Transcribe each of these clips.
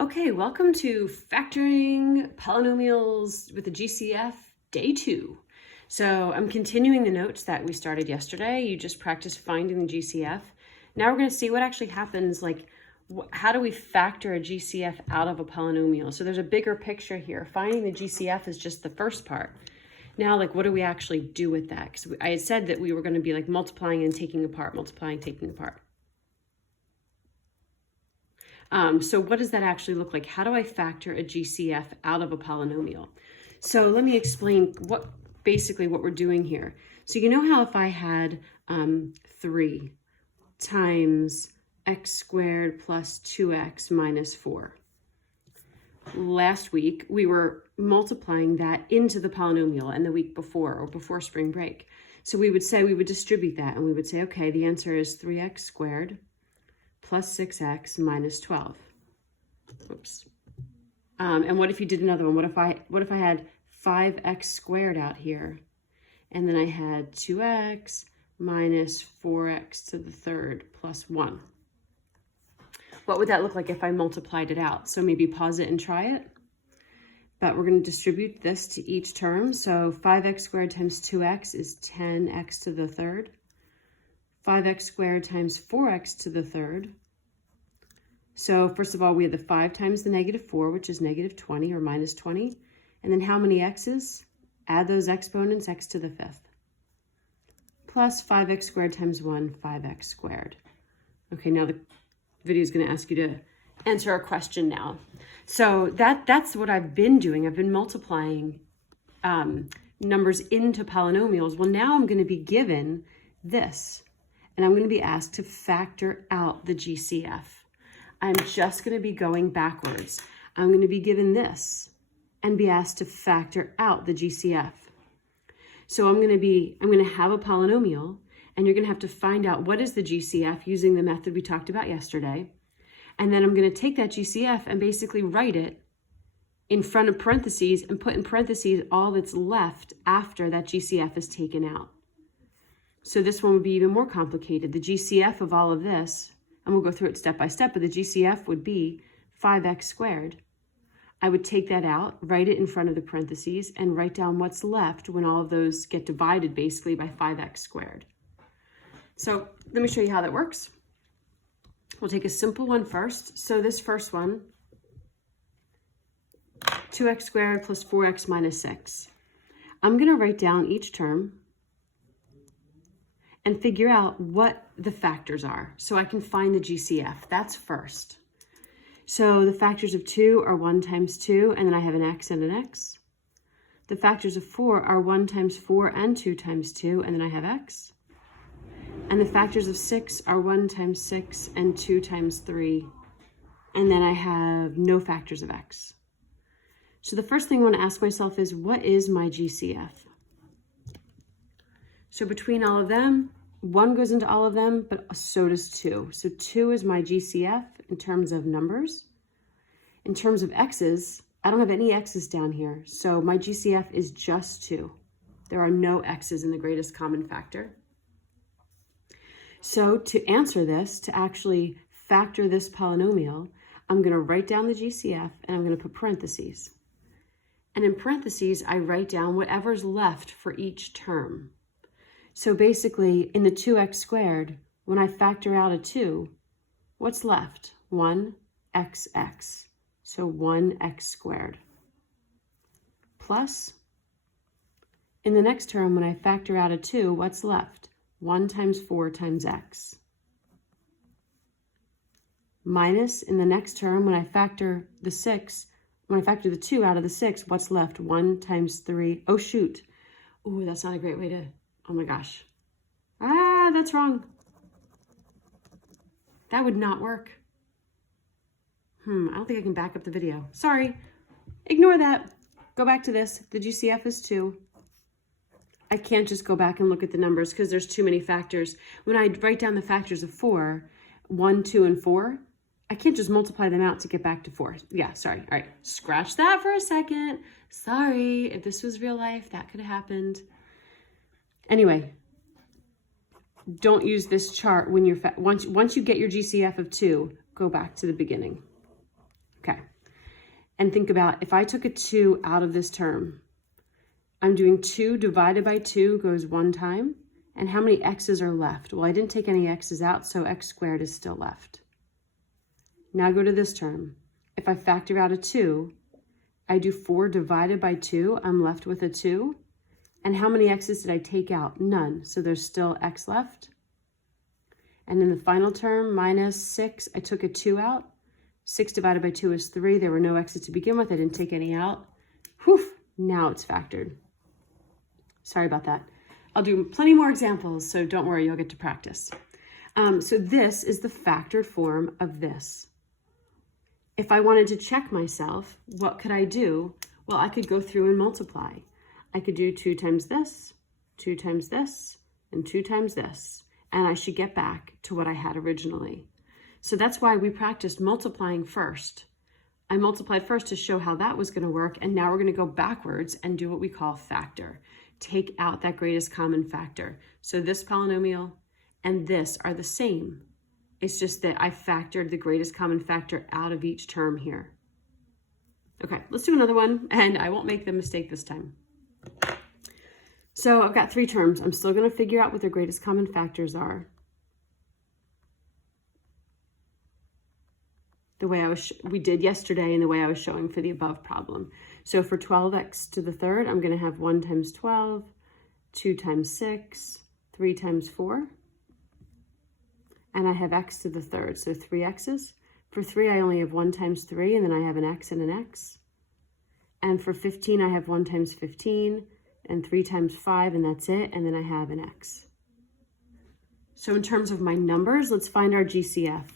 Okay, welcome to Factoring Polynomials with the GCF Day 2. So I'm continuing the notes that we started yesterday. You just practiced finding the GCF. Now we're going to see what actually happens, like how do we factor a GCF out of a polynomial? So there's a bigger picture here. Finding the GCF is just the first part. Now, like, what do we actually do with that? Because I had said that we were going to be like multiplying and taking apart, multiplying, taking apart. So what does that actually look like? How do I factor a GCF out of a polynomial? So let me explain basically what we're doing here. So you know how if I had 3 times x squared plus 2x minus 4. Last week, we were multiplying that into the polynomial, and the week before, or before spring break. So we would distribute that, and we would say, okay, the answer is 3x squared plus 6x minus 12. Oops. And what if you did another one? What if I had 5x squared out here, and then I had 2x minus 4x to the third plus 1? What would that look like if I multiplied it out? So maybe pause it and try it. But we're going to distribute this to each term. So 5x squared times 2x is 10x to the third. 5x squared times 4x to the third. So first of all, we have the 5 times the negative 4, which is negative 20 or minus 20. And then how many x's? Add those exponents, x to the 5th. Plus 5x squared times 1, 5x squared. Okay, now the video is going to ask you to answer a question now. So that's what I've been doing. I've been multiplying numbers into polynomials. Well, now I'm going to be given this. And I'm going to be asked to factor out the GCF. I'm just going to be going backwards. I'm going to be given this and be asked to factor out the GCF. So I'm going to have a polynomial, and you're going to have to find out what is the GCF using the method we talked about yesterday. And then I'm going to take that GCF and basically write it in front of parentheses and put in parentheses all that's left after that GCF is taken out. So this one would be even more complicated. The GCF of all of this, and we'll go through it step by step, but the GCF would be 5x squared. I would take that out, write it in front of the parentheses, and write down what's left when all of those get divided basically by 5x squared. So let me show you how that works. We'll take a simple one first. So this first one, 2x squared plus 4x minus 6. I'm going to write down each term and figure out what the factors are so I can find the GCF. That's first. So the factors of 2 are 1 times 2, and then I have an x and an x. The factors of 4 are 1 times 4 and 2 times 2, and then I have x. And the factors of 6 are 1 times 6 and 2 times 3, and then I have no factors of x. So the first thing I want to ask myself is, what is my GCF? So between all of them, 1 goes into all of them, but so does 2. So 2 is my GCF in terms of numbers. In terms of x's, I don't have any x's down here. So my GCF is just 2. There are no x's in the greatest common factor. So to answer this, to actually factor this polynomial, I'm going to write down the GCF and I'm going to put parentheses. And in parentheses, I write down whatever's left for each term. So basically, in the 2x squared, when I factor out a 2, what's left? 1xx. So 1x squared. Plus, in the next term, when I factor out a 2, what's left? 1 times 4 times x. Minus, in the next term, when I factor the 6, when I factor the 2 out of the 6, what's left? 1 times 3. Oh, shoot. Oh, that's not a great way to... Oh my gosh. That's wrong. That would not work. I don't think I can back up the video. Sorry. Ignore that. Go back to this. The GCF is 2. I can't just go back and look at the numbers because there's too many factors. When I write down the factors of 4, 1, 2, and 4, I can't just multiply them out to get back to 4. Yeah, sorry. All right. Scratch that for a second. Sorry. If this was real life, that could have happened. Anyway, don't use this chart when you're once you get your GCF of 2, go back to the beginning. Okay. And think about if I took a 2 out of this term, I'm doing 2 divided by 2 goes 1 time. And how many x's are left? Well, I didn't take any x's out, so x squared is still left. Now go to this term. If I factor out a 2, I do 4 divided by 2. I'm left with a 2. And how many x's did I take out? None. So there's still x left. And in the final term, minus 6, I took a 2 out. 6 divided by 2 is 3. There were no x's to begin with. I didn't take any out. Whew, now it's factored. Sorry about that. I'll do plenty more examples, so don't worry, you'll get to practice. So this is the factored form of this. If I wanted to check myself, what could I do? Well, I could go through and multiply. I could do 2 times this, 2 times this, and 2 times this, and I should get back to what I had originally. So that's why we practiced multiplying first. I multiplied first to show how that was going to work, and now we're going to go backwards and do what we call factor. Take out that greatest common factor. So this polynomial and this are the same. It's just that I factored the greatest common factor out of each term here. Okay, let's do another one, and I won't make the mistake this time. So I've got 3 terms. I'm still going to figure out what their greatest common factors are. The way we did yesterday and the way I was showing for the above problem. So for 12x to the third, I'm going to have 1 times 12, 2 times 6, 3 times 4. And I have x to the third, so 3 x's. For 3, I only have 1 times 3, and then I have an x and an x. And for 15, I have 1 times 15, and 3 times 5, and that's it. And then I have an x. So in terms of my numbers, let's find our GCF.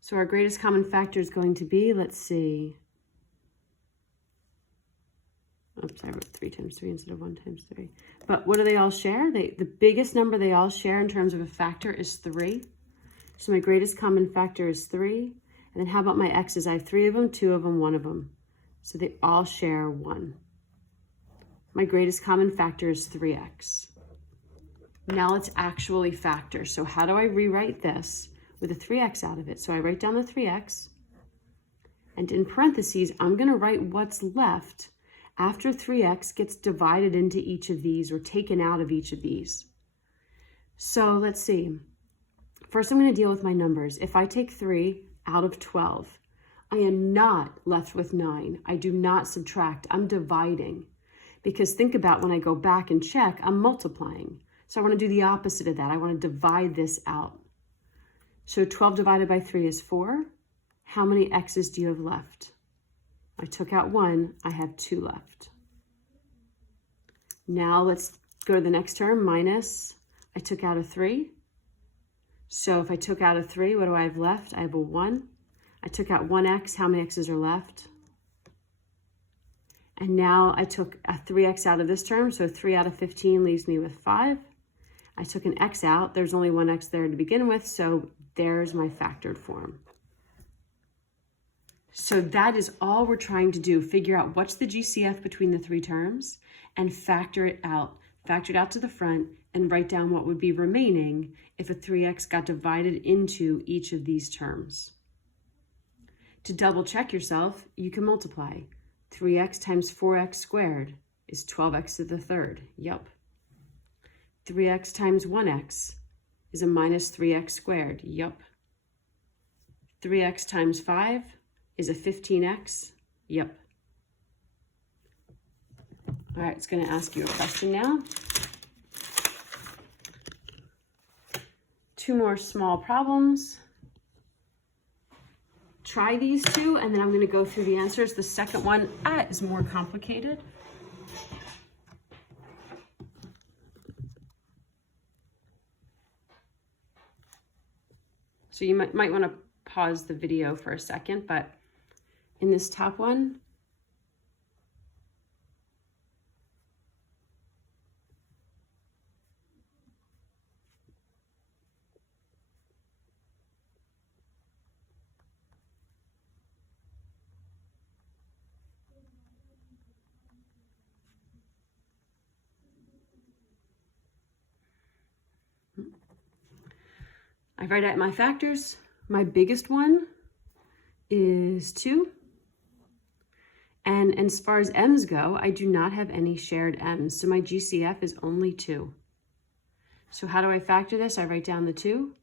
So our greatest common factor is going to be, let's see. Oops, I wrote 3 times 3 instead of 1 times 3. But what do they all share? The biggest number they all share in terms of a factor is 3. So my greatest common factor is 3. And then how about my x's? I have 3 of them, 2 of them, 1 of them. So they all share 1. My greatest common factor is 3x. Now let's actually factor. So how do I rewrite this? With a 3x out of it. So I write down the 3x, and in parentheses, I'm going to write what's left after 3x gets divided into each of these or taken out of each of these. So let's see. First, I'm going to deal with my numbers. If I take 3 out of 12, I am not left with 9. I do not subtract. I'm dividing. Because think about when I go back and check, I'm multiplying. So I want to do the opposite of that. I want to divide this out. So 12 divided by 3 is 4. How many x's do you have left? I took out 1. I have 2 left. Now let's go to the next term, minus. I took out a 3. So if I took out a 3, what do I have left? I have a 1. I took out 1x. How many x's are left? And now I took a 3x out of this term. So 3 out of 15 leaves me with 5. I took an x out. There's only 1 x there to begin with. So there's my factored form. So that is all we're trying to do. Figure out what's the GCF between the 3 terms and factor it out. Factor it out to the front and write down what would be remaining if a 3x got divided into each of these terms. To double check yourself, you can multiply. 3x times 4x squared is 12x to the third. Yup. 3x times 1x is a minus 3x squared. Yup. 3x times 5 is a 15x. Yup. All right, it's going to ask you a question now. 2 more small problems. Try these 2, and then I'm going to go through the answers. The second one is more complicated. So you might want to pause the video for a second, but in this top one, I write out my factors. My biggest one is 2. And as far as m's go, I do not have any shared m's. So my GCF is only 2. So how do I factor this? I write down the 2.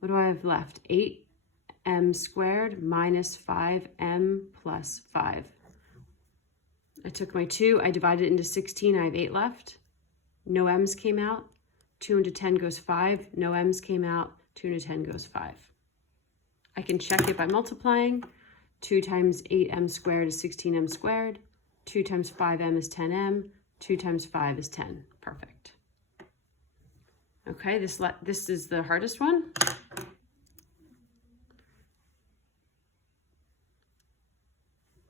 What do I have left? 8m squared minus 5m plus 5. I took my 2, I divided it into 16, I have 8 left. No m's came out. 2 into 10 goes 5. No m's came out. 2 into 10 goes 5. I can check it by multiplying. 2 times 8m squared is 16m squared. 2 times 5m is 10m. 2 times 5 is 10. Perfect. Okay, this is the hardest one.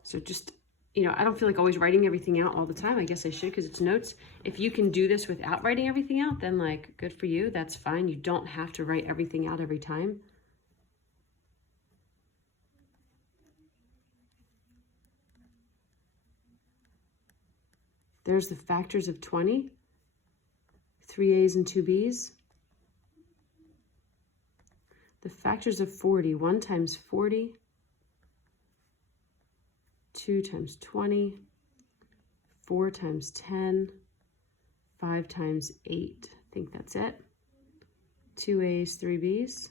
So just, I don't feel like always writing everything out all the time. I guess I should because it's notes. If you can do this without writing everything out, then like, good for you. That's fine. You don't have to write everything out every time. There's the factors of 20, 3 A's and 2 B's. The factors of 40, 1 times 40, 2 times 20, 4 times 10, 5 times 8. I think that's it. 2 A's, 3 B's.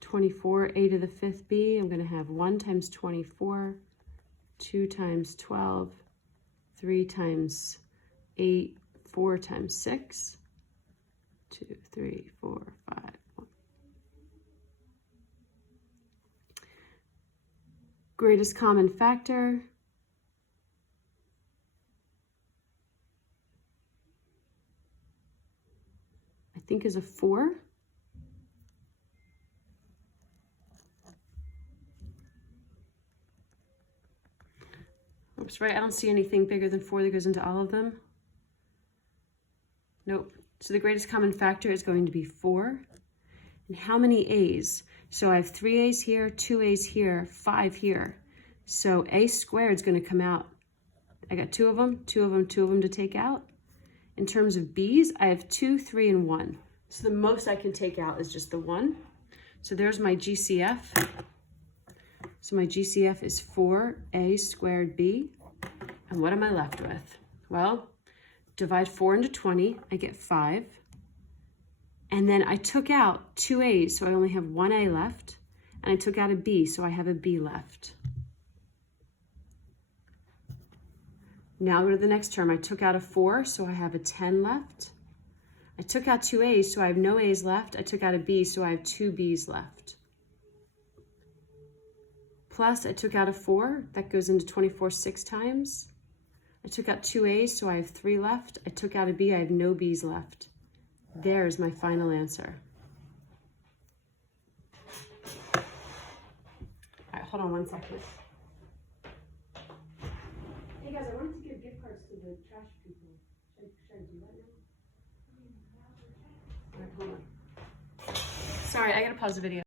24, A to the 5th B. I'm going to have 1 times 24, 2 times 12, 3 times 8, 4 times 6, 2, 3, 4, 5, 1. Greatest common factor. I think is a 4. Oops, right, I don't see anything bigger than 4 that goes into all of them. Nope. So the greatest common factor is going to be 4. And how many A's? So I have 3 A's here, 2 A's here, 5 here. So A squared is going to come out. I got 2 of them, 2 of them, 2 of them to take out. In terms of B's, I have 2, 3, and 1. So the most I can take out is just the 1. So there's my GCF. So my GCF is 4A squared B. And what am I left with? Well, divide 4 into 20, I get 5. And then I took out 2 A's, so I only have 1 A left. And I took out a B, so I have a B left. Now go to the next term. I took out a 4, so I have a 10 left. I took out 2 A's, so I have no A's left. I took out a B, so I have 2 B's left. Plus, I took out a 4. That goes into 24 6 times. I took out 2 A's, so I have 3 left. I took out a B, I have no B's left. There's my final answer. All right, hold on 1 second. Hey guys, I wanted to give gift cards to the trash people. Should I do that now? All right, hold on. Sorry, I gotta pause the video.